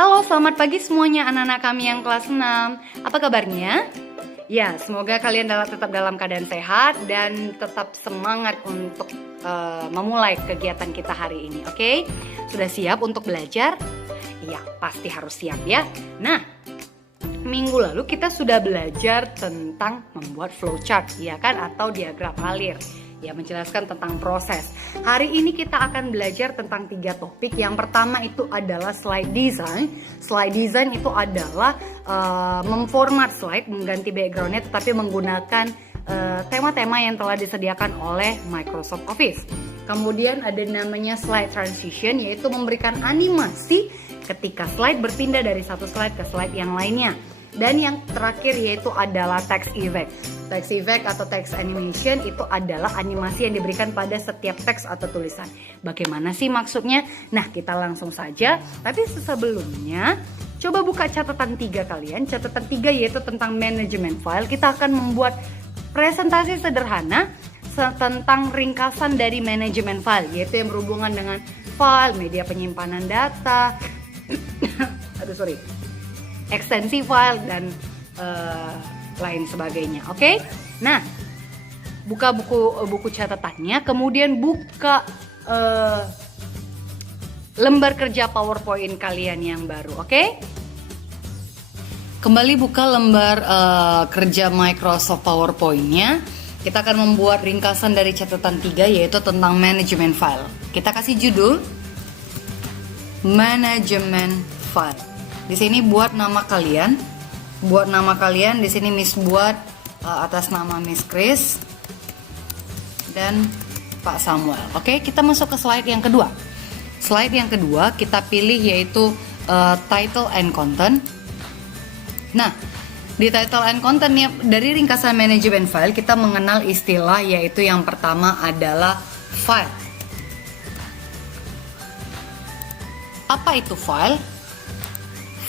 Halo, selamat pagi semuanya anak-anak kami yang kelas 6. Apa kabarnya? Ya, semoga kalian tetap dalam keadaan sehat dan tetap semangat untuk memulai kegiatan kita hari ini, oke? Sudah siap untuk belajar? Ya, pasti harus siap ya. Nah, minggu lalu kita sudah belajar tentang membuat flowchart, ya kan? Atau diagram alir. Ya, menjelaskan tentang proses. Hari ini kita akan belajar tentang 3 topik. Yang pertama itu adalah slide design. Slide design itu adalah memformat slide, mengganti backgroundnya, tetapi menggunakan tema-tema yang telah disediakan oleh Microsoft Office. Kemudian ada namanya slide transition, yaitu memberikan animasi ketika slide berpindah dari satu slide ke slide yang lainnya. Dan yang terakhir yaitu adalah text effect. Text effect atau text animation itu adalah animasi yang diberikan pada setiap teks atau tulisan. Bagaimana sih maksudnya? Nah, kita langsung saja. Tapi sebelumnya, coba buka catatan 3 kalian. Catatan 3 yaitu tentang manajemen file. Kita akan membuat presentasi sederhana tentang ringkasan dari manajemen file, yaitu yang berhubungan dengan file, media penyimpanan data, ekstensi file, dan lain sebagainya. Oke? Nah, buka buku catatannya, kemudian buka lembar kerja PowerPoint kalian yang baru. Oke? Kembali buka lembar kerja Microsoft PowerPoint-nya. Kita akan membuat ringkasan dari catatan 3 yaitu tentang manajemen file. Kita kasih judul manajemen file. Di sini buat nama kalian. Buat nama kalian, di sini Miss buat atas nama Miss Chris dan Pak Samuel. Oke, kita masuk ke slide yang kedua. Slide yang kedua kita pilih yaitu title and content. Nah, di title and content ya, dari ringkasan manajemen file kita mengenal istilah yaitu yang pertama adalah file. Apa itu file?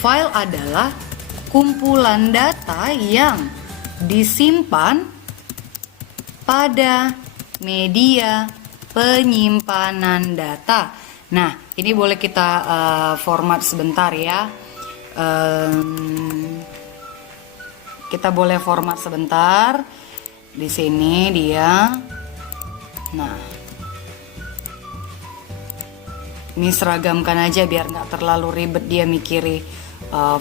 File adalah kumpulan data yang disimpan pada media penyimpanan data. Nah, ini boleh kita format sebentar ya. Kita boleh format sebentar. Di sini dia. Nah, ini seragamkan aja biar nggak terlalu ribet dia mikiri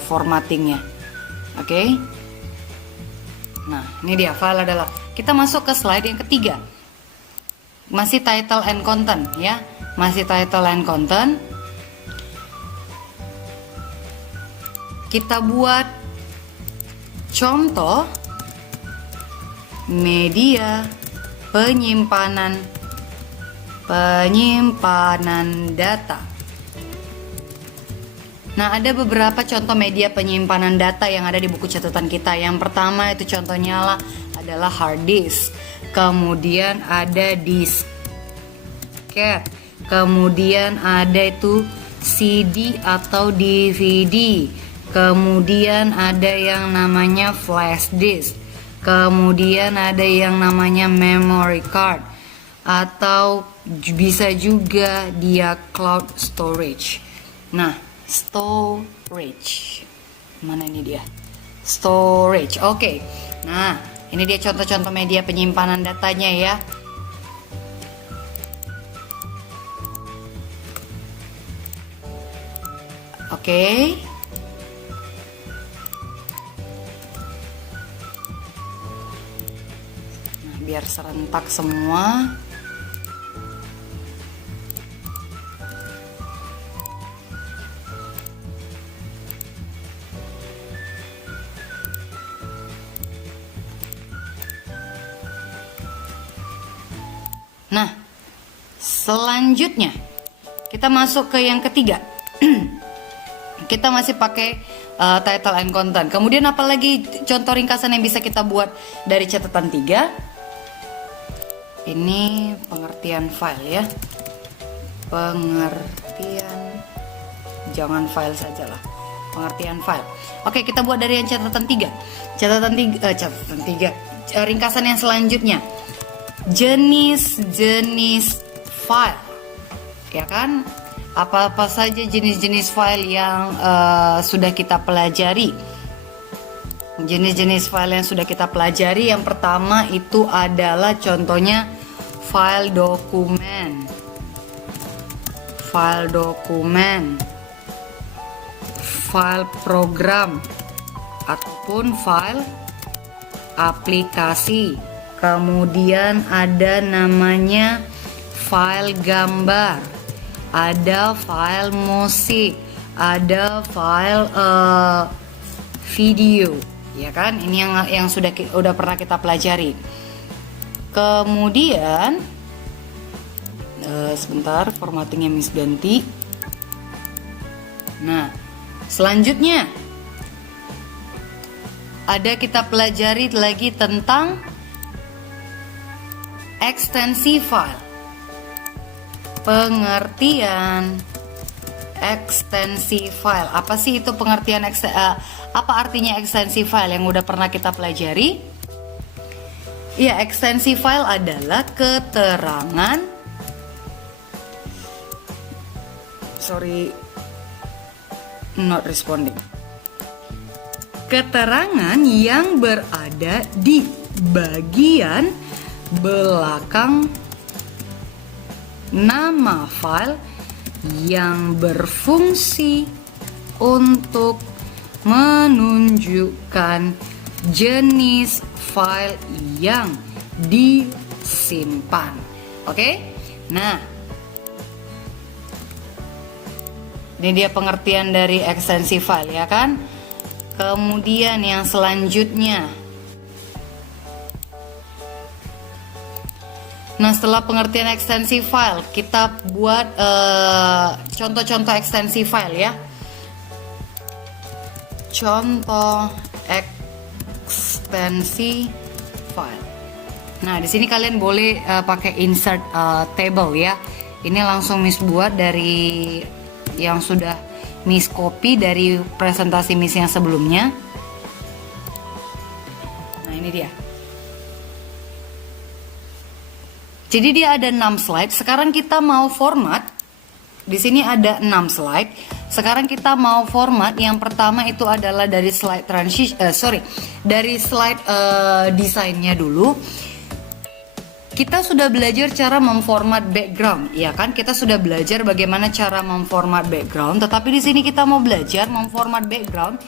formattingnya. Oke. Nah, ini dia file adalah. Kita masuk ke slide yang ketiga. Masih title and content ya. Masih title and content. Kita buat contoh media penyimpanan data. Nah, ada beberapa contoh media penyimpanan data yang ada di buku catatan kita. Yang pertama itu contohnya adalah hard disk. Kemudian ada disket. Kemudian ada itu CD atau DVD. Kemudian ada yang namanya flash disk. Kemudian ada yang namanya memory card. Atau bisa juga dia cloud storage. Nah, storage. Mana ini dia? Storage. Oke. Nah, ini dia contoh-contoh media penyimpanan datanya ya. Oke. Nah, biar serentak semua. Nah, selanjutnya kita masuk ke yang ketiga. Kita masih pakai title and content. Kemudian apalagi contoh ringkasan yang bisa kita buat dari catatan 3? Ini pengertian file ya. Pengertian, jangan file sajalah. Pengertian file. Oke, kita buat dari yang catatan 3. Catatan 3. Ringkasan yang selanjutnya. Jenis-jenis file, ya kan? Apa-apa saja jenis-jenis file yang sudah kita pelajari. Jenis-jenis file yang sudah kita pelajari, yang pertama itu adalah contohnya file dokumen, file program, ataupun file aplikasi. Kemudian ada namanya file gambar, ada file musik, ada file video, ya kan? Ini yang sudah pernah kita pelajari. Kemudian sebentar, formattingnya Miss ganti. Nah, selanjutnya ada kita pelajari lagi tentang ekstensi file. Pengertian ekstensi file. Apa sih itu pengertian apa artinya ekstensi file yang udah pernah kita pelajari? Ya, ekstensi file adalah keterangan, not responding. Keterangan yang berada di bagian belakang nama file yang berfungsi untuk menunjukkan jenis file yang disimpan. Oke? Nah, ini dia pengertian dari ekstensi file, ya kan? Kemudian yang selanjutnya, nah setelah pengertian ekstensi file, kita buat contoh-contoh ekstensi file ya. Contoh ekstensi file. Nah, di sini kalian boleh pakai insert table ya. Ini langsung Miss buat dari yang sudah Miss copy dari presentasi Miss yang sebelumnya. Nah, ini dia. Jadi dia ada 6 slide. Sekarang kita mau format. Di sini ada 6 slide. Sekarang kita mau format. Yang pertama itu adalah dari slide dari slide desainnya dulu. Kita sudah belajar cara memformat background, ya kan? Kita sudah belajar bagaimana cara memformat background. Tetapi di sini kita mau belajar memformat background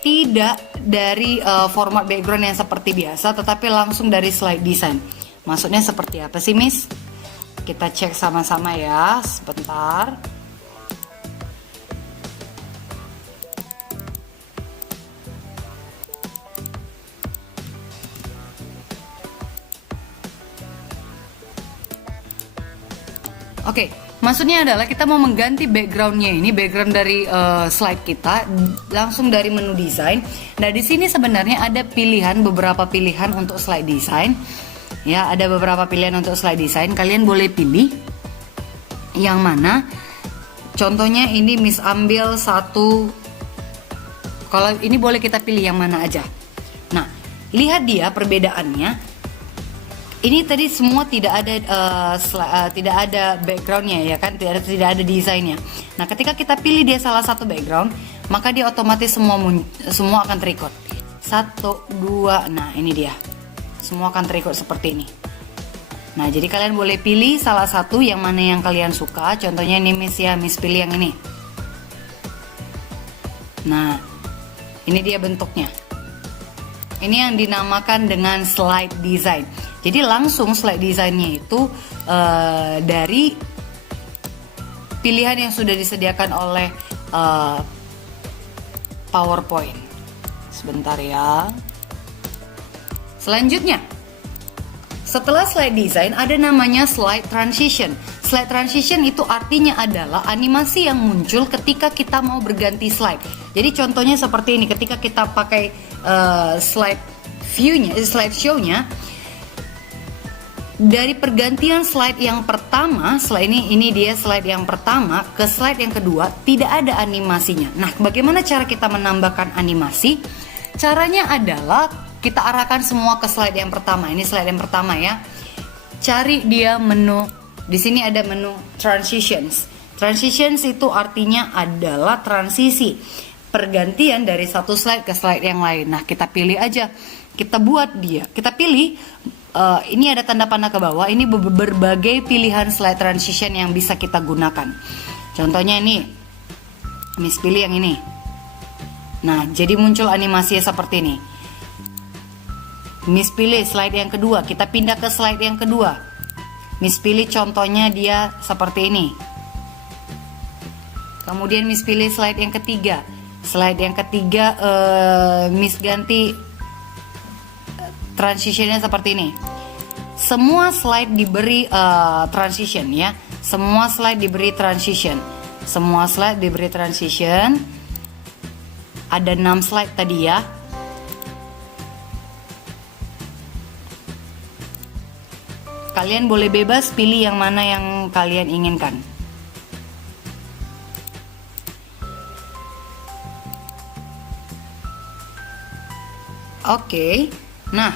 tidak dari format background yang seperti biasa, tetapi langsung dari slide design. Maksudnya seperti apa sih, Miss? Kita cek sama-sama ya, sebentar. Oke, maksudnya adalah kita mau mengganti backgroundnya ini, background dari slide kita, langsung dari menu desain. Nah, di sini sebenarnya ada beberapa pilihan untuk slide design. Ya, ada beberapa pilihan untuk slide design. Kalian boleh pilih yang mana. Contohnya ini Miss ambil satu. Kalau ini boleh kita pilih yang mana aja. Nah, lihat dia perbedaannya. Ini tadi semua tidak ada backgroundnya, ya kan, tidak ada desainnya. Nah, ketika kita pilih dia salah satu background, maka dia otomatis semua akan terikut. 1, 2, nah ini dia, semua akan terikut seperti ini. Nah, jadi kalian boleh pilih salah satu yang mana yang kalian suka. Contohnya ini Miss ya, Miss pilih yang ini. Nah, ini dia bentuknya. Ini yang dinamakan dengan slide design. Jadi langsung slide desainnya itu dari pilihan yang sudah disediakan oleh PowerPoint. Sebentar ya. Selanjutnya, setelah slide design ada namanya slide transition. Slide transition itu artinya adalah animasi yang muncul ketika kita mau berganti slide. Jadi contohnya seperti ini, ketika kita pakai slide show-nya, dari pergantian slide yang pertama, ini dia slide yang pertama ke slide yang kedua tidak ada animasinya. Nah, bagaimana cara kita menambahkan animasi? Caranya adalah kita arahkan semua ke slide yang pertama. Ini slide yang pertama ya. Cari dia menu di sini ada menu transitions. Transitions itu artinya adalah transisi, pergantian dari satu slide ke slide yang lain. Nah, kita pilih aja, kita buat dia, kita pilih. Ini ada tanda panah ke bawah. Ini berbagai pilihan slide transition yang bisa kita gunakan. Contohnya ini, Miss pilih yang ini. Nah, jadi muncul animasinya seperti ini. Miss pilih slide yang kedua, kita pindah ke slide yang kedua. Miss pilih contohnya dia seperti ini. Kemudian Miss pilih slide yang ketiga. Slide yang ketiga Miss ganti transitionnya seperti ini. Semua slide diberi transition ya. Semua slide diberi transition. Semua slide diberi transition. Ada 6 slide tadi ya. Kalian boleh bebas pilih yang mana yang kalian inginkan. Oke. Nah,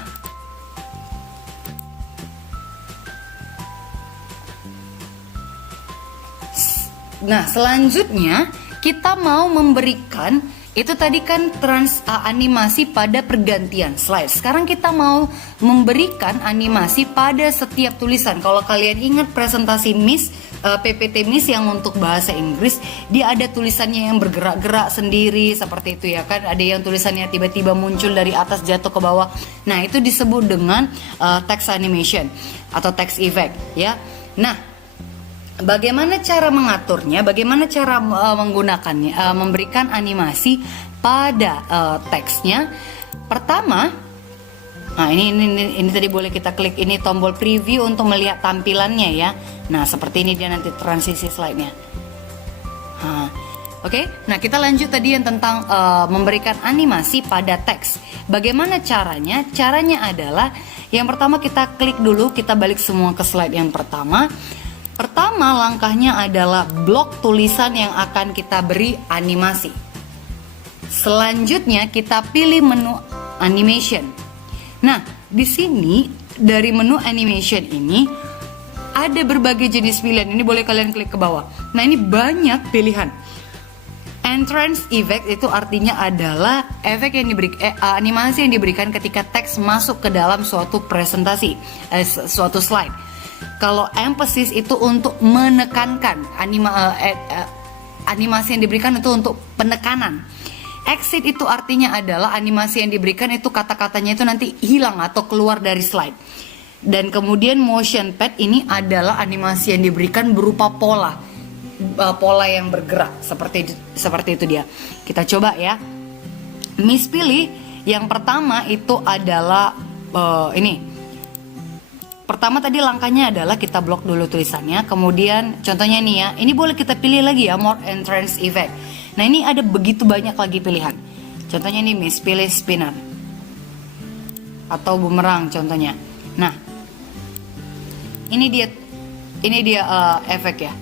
selanjutnya kita mau memberikan itu tadi kan animasi pada pergantian slide. Sekarang kita mau memberikan animasi pada setiap tulisan. Kalau kalian ingat presentasi Miss PPT Miss yang untuk bahasa Inggris, dia ada tulisannya yang bergerak-gerak sendiri seperti itu ya kan. Ada yang tulisannya tiba-tiba muncul dari atas jatuh ke bawah. Nah, itu disebut dengan text animation atau text effect ya. Nah, bagaimana cara mengaturnya? Bagaimana cara menggunakannya? Memberikan animasi pada teksnya. Pertama, nah ini tadi boleh kita klik ini tombol preview untuk melihat tampilannya ya. Nah, seperti ini dia nanti transisi slide-nya. Oke. Nah, kita lanjut tadi yang tentang memberikan animasi pada teks. Bagaimana caranya? Caranya adalah yang pertama kita klik dulu, kita balik semua ke slide yang pertama. Pertama langkahnya adalah blok tulisan yang akan kita beri animasi. Selanjutnya kita pilih menu animation. Nah, di sini dari menu animation ini ada berbagai jenis pilihan. Ini boleh kalian klik ke bawah. Nah, ini banyak pilihan. Entrance effect itu artinya adalah efek yang animasi yang diberikan ketika teks masuk ke dalam suatu presentasi, suatu slide. Kalau emphasis itu untuk menekankan, animasi yang diberikan itu untuk penekanan. Exit itu artinya adalah animasi yang diberikan itu kata-katanya itu nanti hilang atau keluar dari slide. Dan kemudian motion pad ini adalah animasi yang diberikan berupa pola yang bergerak seperti itu dia. Kita coba ya. Miss pilih yang pertama itu adalah ini. Pertama tadi langkahnya adalah kita blok dulu tulisannya. Kemudian contohnya nih ya, ini boleh kita pilih lagi ya, more entrance effect. Nah, ini ada begitu banyak lagi pilihan. Contohnya nih Miss pilih spinner atau bumerang contohnya. Nah, ini dia efek ya.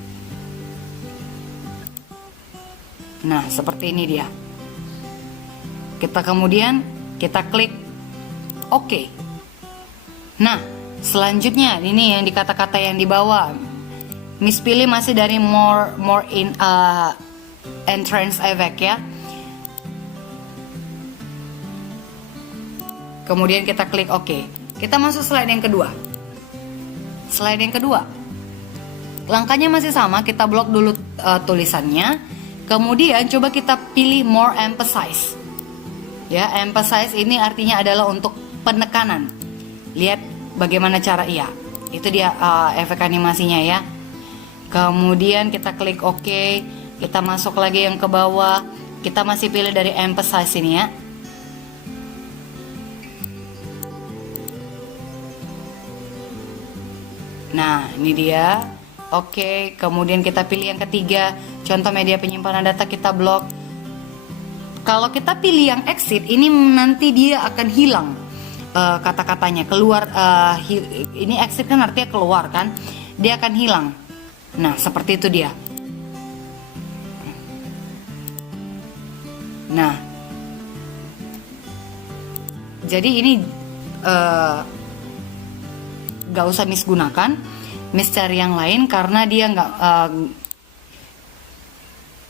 Nah, seperti ini dia. Kita kemudian kita klik OK. Nah, selanjutnya ini yang di kata-kata yang di bawah. Miss pilih masih dari more in entrance effect ya. Kemudian kita klik OK. Kita masuk slide yang kedua. Slide yang kedua. Langkahnya masih sama, kita blok dulu tulisannya. Kemudian coba kita pilih more emphasize. Ya, emphasize ini artinya adalah untuk penekanan. Lihat bagaimana cara itu dia efek animasinya ya. Kemudian kita klik OK. Kita masuk lagi yang ke bawah. Kita masih pilih dari emphasize ini ya. Nah, ini dia. Oke, kemudian kita pilih yang ketiga. Contoh media penyimpanan data kita blok. Kalau kita pilih yang exit, ini nanti dia akan hilang kata-katanya, keluar. Ini exit kan artinya keluar kan, dia akan hilang. Nah, seperti itu dia. Nah, jadi ini gak usah misgunakan. Miss cari yang lain karena dia nggak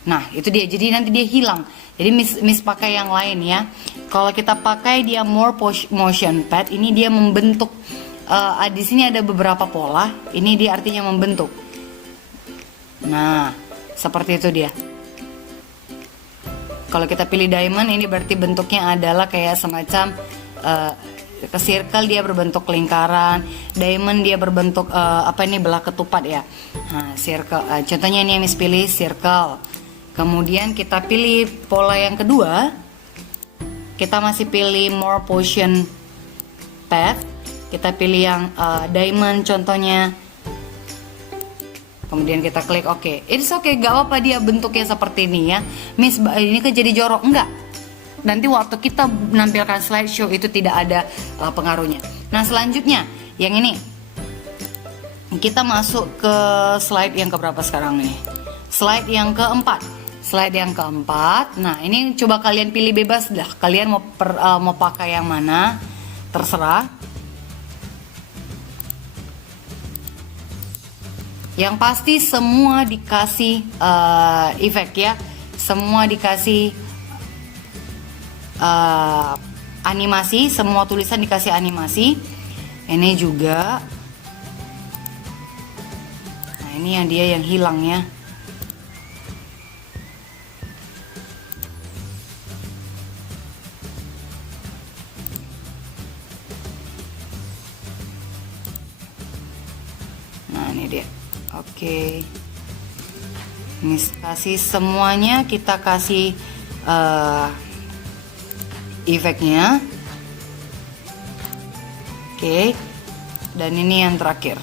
nah itu dia, jadi nanti dia hilang. Jadi Miss pakai yang lain ya. Kalau kita pakai dia more motion pad, ini dia membentuk. Di sini ada beberapa pola, ini dia artinya membentuk. Nah seperti itu dia. Kalau kita pilih diamond, ini berarti bentuknya adalah kayak semacam ke circle, dia berbentuk lingkaran. Diamond dia berbentuk belah ketupat ya. Nah circle, contohnya ini yang Miss pilih circle. Kemudian kita pilih pola yang kedua, kita masih pilih more potion path, kita pilih yang diamond contohnya. Kemudian kita klik OK. It's okay, gak apa-apa dia bentuknya seperti ini ya. Miss, ini kan jadi jorok. Enggak, nanti waktu kita menampilkan slideshow itu tidak ada pengaruhnya. Nah selanjutnya yang ini, kita masuk ke slide yang keberapa sekarang nih? Slide yang keempat. Slide yang keempat. Nah ini coba kalian pilih bebas dah. Kalian mau pakai yang mana? Terserah. Yang pasti semua dikasih efek ya. Semua dikasih animasi. Semua tulisan dikasih animasi. Ini juga. Nah ini yang dia yang hilang ya. Nah ini dia. Oke. Ini kasih semuanya, kita kasih efeknya. Oke. Dan ini yang terakhir.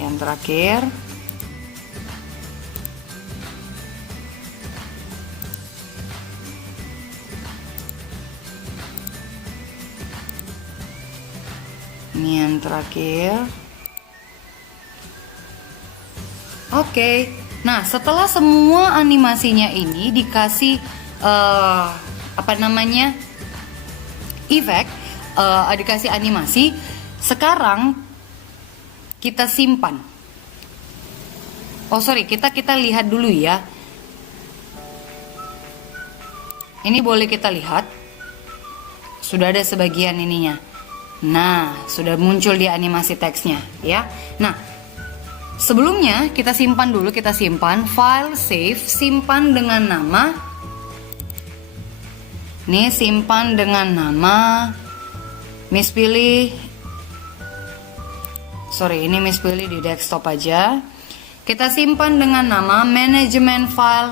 Yang terakhir. Ini yang terakhir. Oke. Nah setelah semua animasinya ini dikasih efek, dikasih animasi, sekarang kita simpan. Kita lihat dulu ya. Ini boleh kita lihat, sudah ada sebagian ininya. Nah, sudah muncul di animasi teksnya ya. Nah, sebelumnya kita simpan dulu, kita simpan file save, simpan dengan nama. Nih, simpan dengan nama. Miss pilih. Ini Miss pilih di desktop aja. Kita simpan dengan nama manajemen file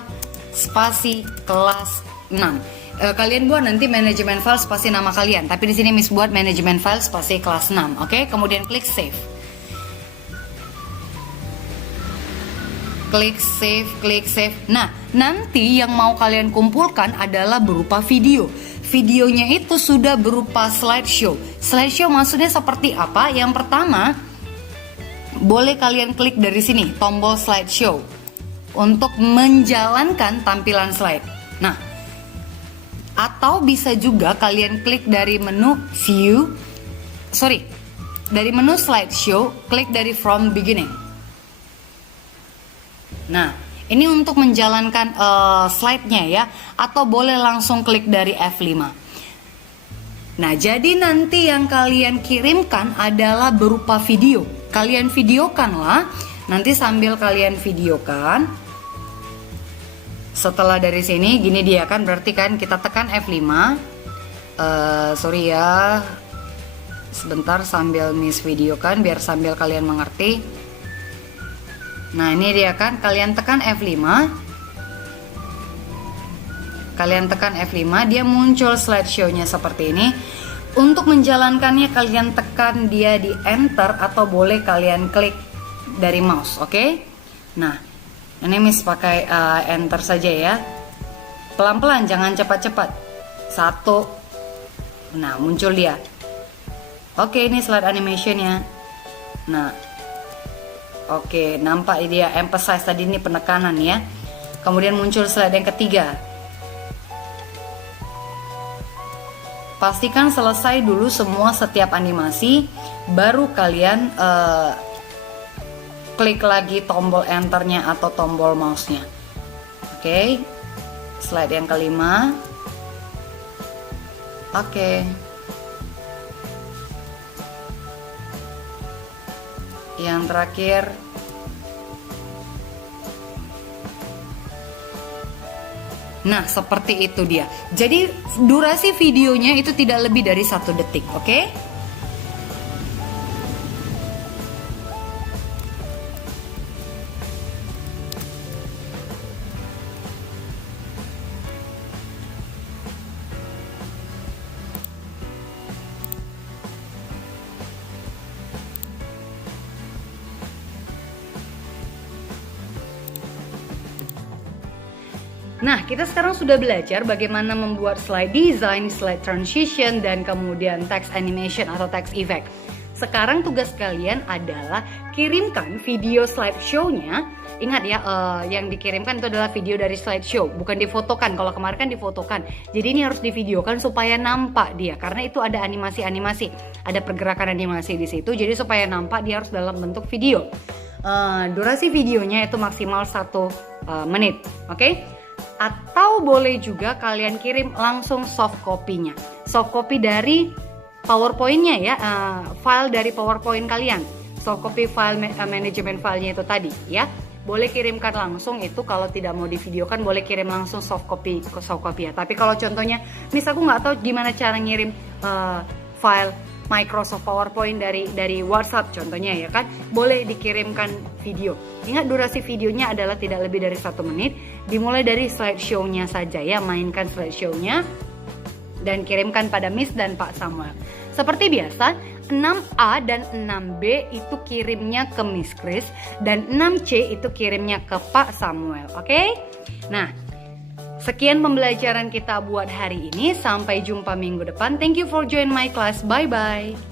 spasi kelas 6. Kalian buat nanti manajemen file spasi nama kalian, tapi di sini Miss buat manajemen file spasi kelas 6. Oke, kemudian klik save. Klik save. Nah, nanti yang mau kalian kumpulkan adalah berupa video. Videonya itu sudah berupa slideshow. Slideshow maksudnya seperti apa? Yang pertama, boleh kalian klik dari sini, tombol slideshow, untuk menjalankan tampilan slide. Nah, atau bisa juga kalian klik dari menu dari menu slideshow, klik dari from beginning. Nah, ini untuk menjalankan slide-nya ya, atau boleh langsung klik dari F5. Nah, jadi nanti yang kalian kirimkan adalah berupa video. Kalian videokanlah, nanti sambil kalian videokan. Setelah dari sini, gini dia kan, berarti kan kita tekan F5. Sorry ya, sebentar sambil Miss videokan biar sambil kalian mengerti. Nah ini dia kan, kalian tekan F5. Kalian tekan F5, dia muncul slideshow-nya seperti ini. Untuk menjalankannya kalian tekan dia di enter, atau boleh kalian klik dari mouse, oke? Nah, ini Miss pakai enter saja ya. Pelan-pelan, jangan cepat-cepat. 1. Nah, muncul dia. Oke, ini slide animation-nya. Nah, oke, nampak dia emphasize tadi, ini penekanan ya. Kemudian muncul slide yang ketiga. pastikan selesai dulu semua setiap animasi, baru kalian klik lagi tombol enternya atau tombol mouse-nya. Oke, slide yang kelima. Oke. Yang terakhir. Nah, seperti itu dia. Jadi durasi videonya itu tidak lebih dari 1 detik, oke? Nah, kita sekarang sudah belajar bagaimana membuat slide design, slide transition, dan kemudian text animation atau text effect. Sekarang tugas kalian adalah kirimkan video slideshow-nya. Ingat ya, yang dikirimkan itu adalah video dari slideshow, bukan difotokan. Kalau kemarin kan difotokan. Jadi ini harus divideokan supaya nampak dia, karena itu ada animasi-animasi, ada pergerakan animasi di situ. Jadi supaya nampak dia harus dalam bentuk video. Durasi videonya itu maksimal 1 menit, oke? Atau boleh juga kalian kirim langsung soft copy-nya. Soft copy dari PowerPoint-nya ya, file dari PowerPoint kalian. Soft copy file manajemen filenya itu tadi ya. Boleh kirimkan langsung itu, kalau tidak mau divideokan boleh kirim langsung soft copy ya. Tapi kalau contohnya, misal aku nggak tahu gimana cara ngirim file Microsoft PowerPoint dari WhatsApp contohnya ya kan, boleh dikirimkan video. Ingat durasi videonya adalah tidak lebih dari 1 menit. Dimulai dari slideshow-nya saja ya, mainkan slideshow-nya dan kirimkan pada Miss dan Pak Samuel. Seperti biasa, 6A dan 6B itu kirimnya ke Miss Chris dan 6C itu kirimnya ke Pak Samuel. Oke? Nah, sekian pembelajaran kita buat hari ini. Sampai jumpa minggu depan. Thank you for join my class. Bye-bye.